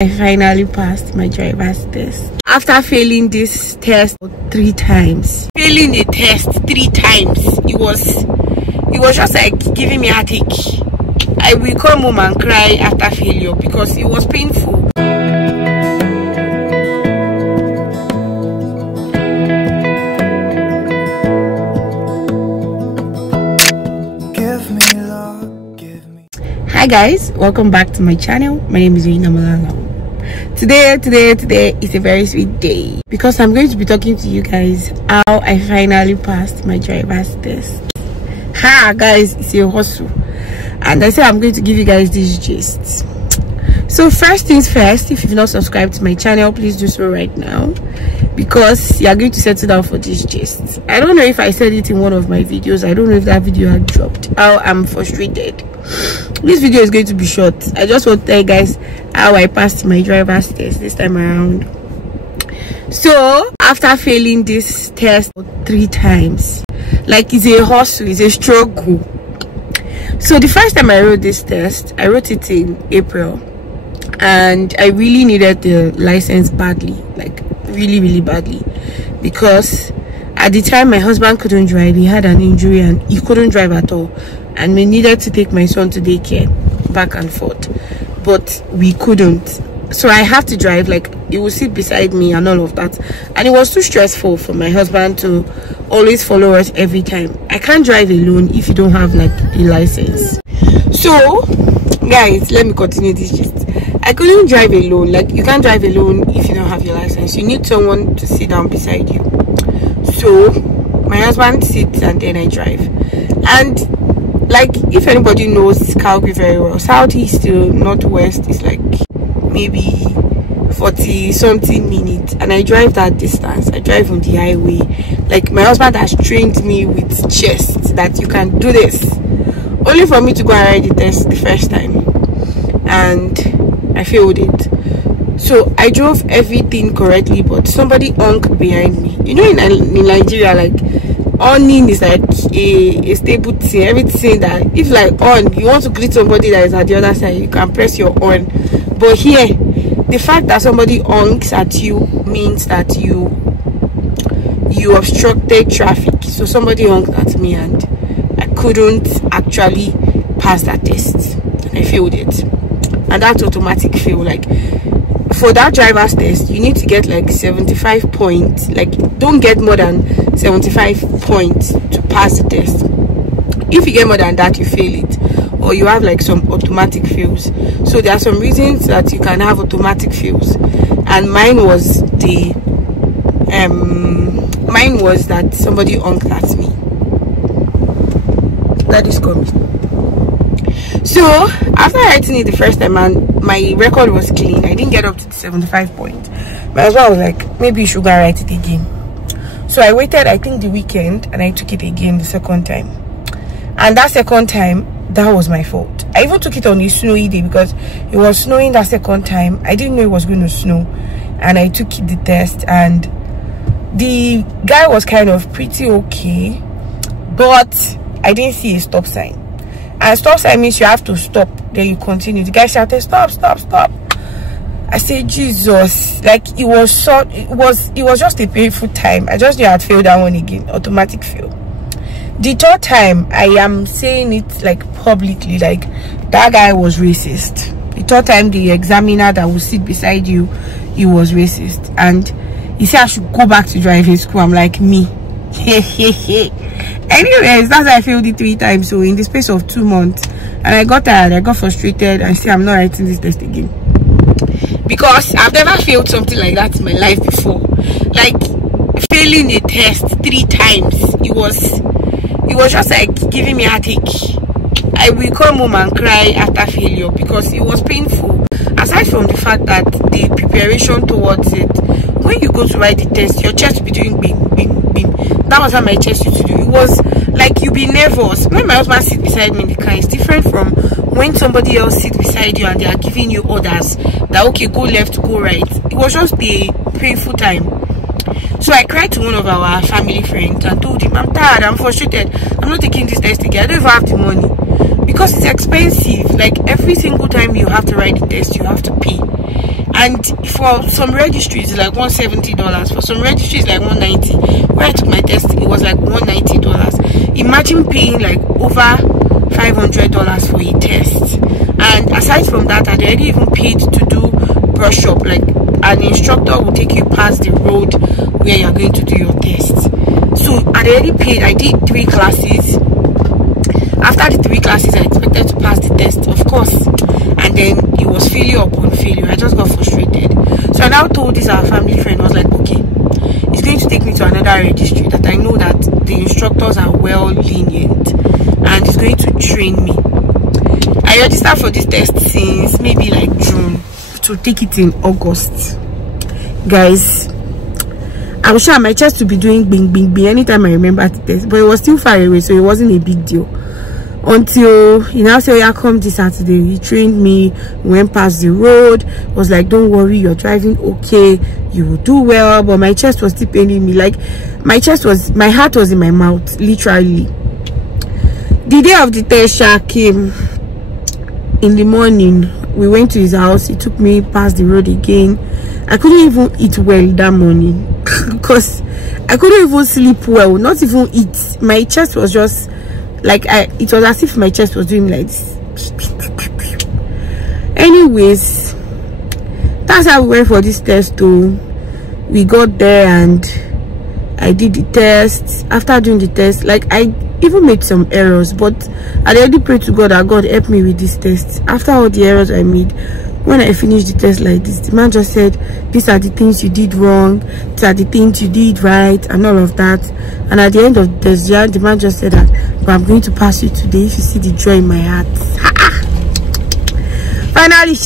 I finally passed my driver's test after failing this test 3 times. Failing the test 3 times, it was just like giving me a headache. I will come home and cry after failure because it was painful. Hi guys, welcome back to my channel. My name is Malala. Today is a very sweet day because I'm going to be talking to you guys how I finally passed my driver's test. Guys, it's a hustle, and I said I'm going to give you guys these gists. So first things first, if you've not subscribed to my channel, please do so right now because you are going to settle down for these gists. I don't know if I said it in one of my videos. I don't know if that video had dropped. How I'm frustrated. This video is going to be short. I just want to tell you guys how I passed my driver's test this time around. So after failing this test 3 times, like, it's a hustle, it's a struggle. So the first time I wrote this test, I wrote it in April, and I really needed the license badly, like really badly, because at the time my husband couldn't drive. He had an injury and he couldn't drive at all, and we needed to take my son to daycare back and forth, but we couldn't. So I have to drive, like he will sit beside me and all of that, and it was too stressful for my husband to always follow us every time. I can't drive alone if you don't have like a license. So guys, let me continue this gist. I couldn't drive alone. Like, you can't drive alone if you don't have your license. You need someone to sit down beside you. So my husband sits and then I drive. And like, if anybody knows Calgary very well, southeast to northwest is like maybe 40 something minutes, and I drive that distance. I drive on the highway. Like, my husband has trained me with chest that you can do this, only for me to go and write the test the first time, and I failed it. So I drove everything correctly, but somebody honked behind me. You know, in Nigeria, like, honking is like a stable thing. Everything that, if like you want to greet somebody that is at the other side, you can press your horn. But here, the fact that somebody honks at you means that you obstructed traffic. So somebody honked at me and I couldn't actually pass that test, and I failed it. And that's automatic fail. Like, for that driver's test, you need to get like 75 points. Like, don't get more than 75 points to pass the test. If you get more than that, you fail it, or you have like some automatic fails. So there are some reasons that you can have automatic fails, and mine was that somebody honked at me. That is coming. So after writing it the first time and my record was clean, I didn't get up to the 75 points. My husband was like, maybe you should go write it again. So I waited, I think, the weekend, and I took it again the second time. And that second time, that was my fault. I even took it on a snowy day because it was snowing that second time. I didn't know it was going to snow, and I took the test, and the guy was kind of pretty okay, but I didn't see a stop sign. And stop sign means you have to stop, then you continue. The guy shouted, stop. I said, Jesus. Like, it was just a painful time. I just knew I had failed that one again. Automatic fail. The third time, I am saying it like publicly, like, that guy was racist. The third time, the examiner that will sit beside you, he was racist, and he said I should go back to driving school. I'm like, me. Anyways, that's why I failed it 3 times. So in the space of 2 months, and I got tired, I got frustrated, and said I'm not writing this test again, because I've never failed something like that in my life before. Like, failing a test 3 times, it was just like giving me a headache. I will come home and cry after failure because it was painful. Aside from the fact that the preparation towards it, when you go to write the test, your chest will be doing bing. That was how my chest used to do. It was like you be nervous. When my husband sits beside me in the car, it's different from when somebody else sits beside you and they are giving you orders that, okay, go left, go right. It was just a painful time. So I cried to one of our family friends and told him, I'm tired, I'm frustrated, I'm not taking this test again, I don't even have the money, because it's expensive. Like, every single time you have to write the test, you have to pay. and for some registries it's like $170, for some registries like $190. Where I took my test, it was like $190. Imagine paying like over $500 for a test. And aside from that, I'd already even paid to do brush up. Like an instructor will take you past the road where you're going to do your test. So I'd already paid. I did 3 classes. After the 3 classes, I expected to pass the test, of course, and then it was failure upon failure. I just got frustrated. So I now told this our family friend, I was like, okay, it's going to take me to another registry that I know that the instructors are well lenient and it's going to train me. I registered for this test since maybe like June, to take it in August. Guys, I'm sure my chest will be doing bing bing bing anytime I remember the test, but it was still far away, so it wasn't a big deal. Until he now said, yeah, come this Saturday. He trained me, went past the road, was like, don't worry, you're driving okay, you will do well. But my chest was still paining me. Like my heart was in my mouth, literally. The day of the test came in the morning. We went to his house. He took me past the road again. I couldn't even eat well that morning because I couldn't even sleep well, not even eat. My chest was just like, it was as if my chest was doing like this. Anyways, that's how we went for this test though. We got there and I did the test. After doing the test, like I even made some errors, but I already prayed to God that God help me with this test. After all the errors I made, when I finished the test like this, the man just said, these are the things you did wrong, these are the things you did right, and all of that. And at the end of the test, the man just said that, but I'm going to pass you today if you see the joy in my heart. Finally,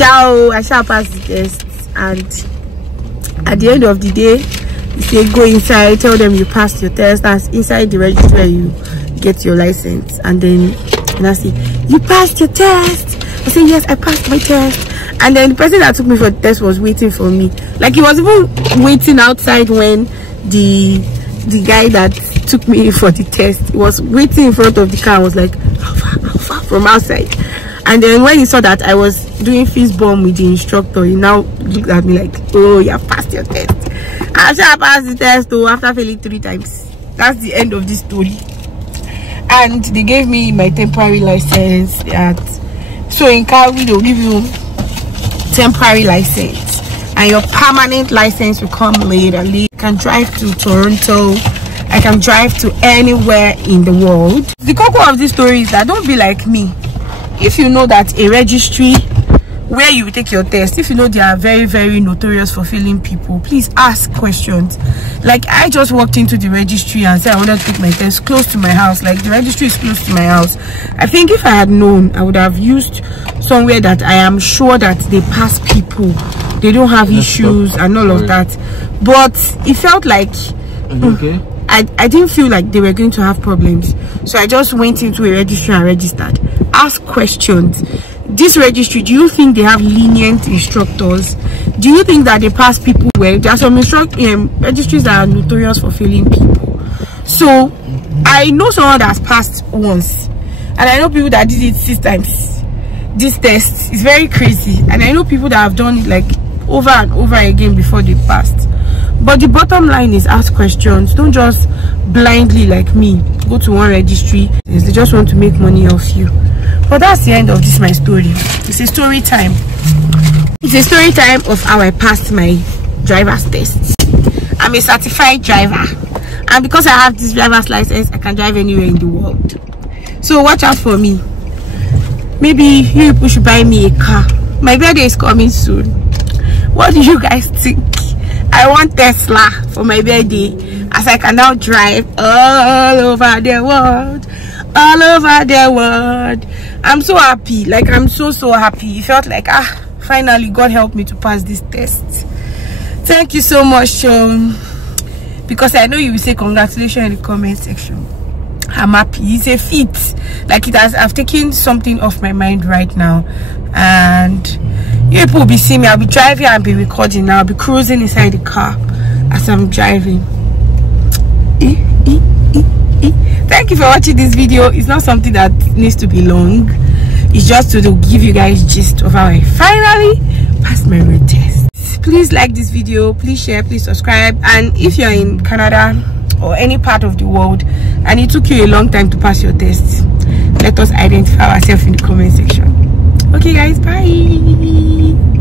I shall pass the test. And at the end of the day, he said, go inside, tell them you passed your test. That's inside the registry where you get your license. And then I say, you passed your test? I said, yes, I passed my test. And then the person that took me for the test was waiting for me. Like he was even waiting outside when the guy that took me for the test was waiting in front of the car. I was like, how far from outside? And then when he saw that I was doing fist bump with the instructor, he now looked at me like, oh, you have passed your test. After I passed the test, though, after failing 3 times. That's the end of this story. And they gave me my temporary license. So in Calgary, they'll give you temporary license and your permanent license will come later. I can drive to Toronto, I can drive to anywhere in the world. The cocoa of this story is that don't be like me. If you know that a registry where you take your test, if you know they are very, very notorious for failing people, please ask questions. Like I just walked into the registry and said I wanted to take my test close to my house. Like the registry is close to my house. I think if I had known, I would have used somewhere that I am sure that they pass people, they don't have issues and all of that. But it felt like I didn't feel like they were going to have problems. So I just went into a registry and registered. Ask questions. This registry, do you think they have lenient instructors? Do you think that they pass people well? There are some registries that are notorious for failing people. So I know someone that's passed once, and I know people that did it 6 times. This test is very crazy, and I know people that have done it like over and over again before they passed. But the bottom line is ask questions. Don't just blindly, like me, go to one registry. They just want to make money off you. But that's the end of this my story. It's a story time. It's a story time of how I passed my driver's test. I'm a certified driver, and because I have this driver's license, I can drive anywhere in the world. So watch out for me. Maybe you people should buy me a car. My birthday is coming soon. What do you guys think? I want Tesla for my birthday, as I can now drive all over the world. All over the world. I'm so happy. Like I'm so happy. It felt like finally God helped me to pass this test. Thank you so much, because I know you will say congratulations in the comment section. I'm happy. It's a feat. Like I've taken something off my mind right now, and you people will be seeing me. I'll be driving and be recording now. I'll be cruising inside the car as I'm driving. Thank you for watching this video. It's not something that needs to be long. It's just to give you guys gist of how I finally passed my road test. please like this video, please share, please subscribe. And if you're in Canada or any part of the world and it took you a long time to pass your test, let us identify ourselves in the comment section. Okay guys, bye.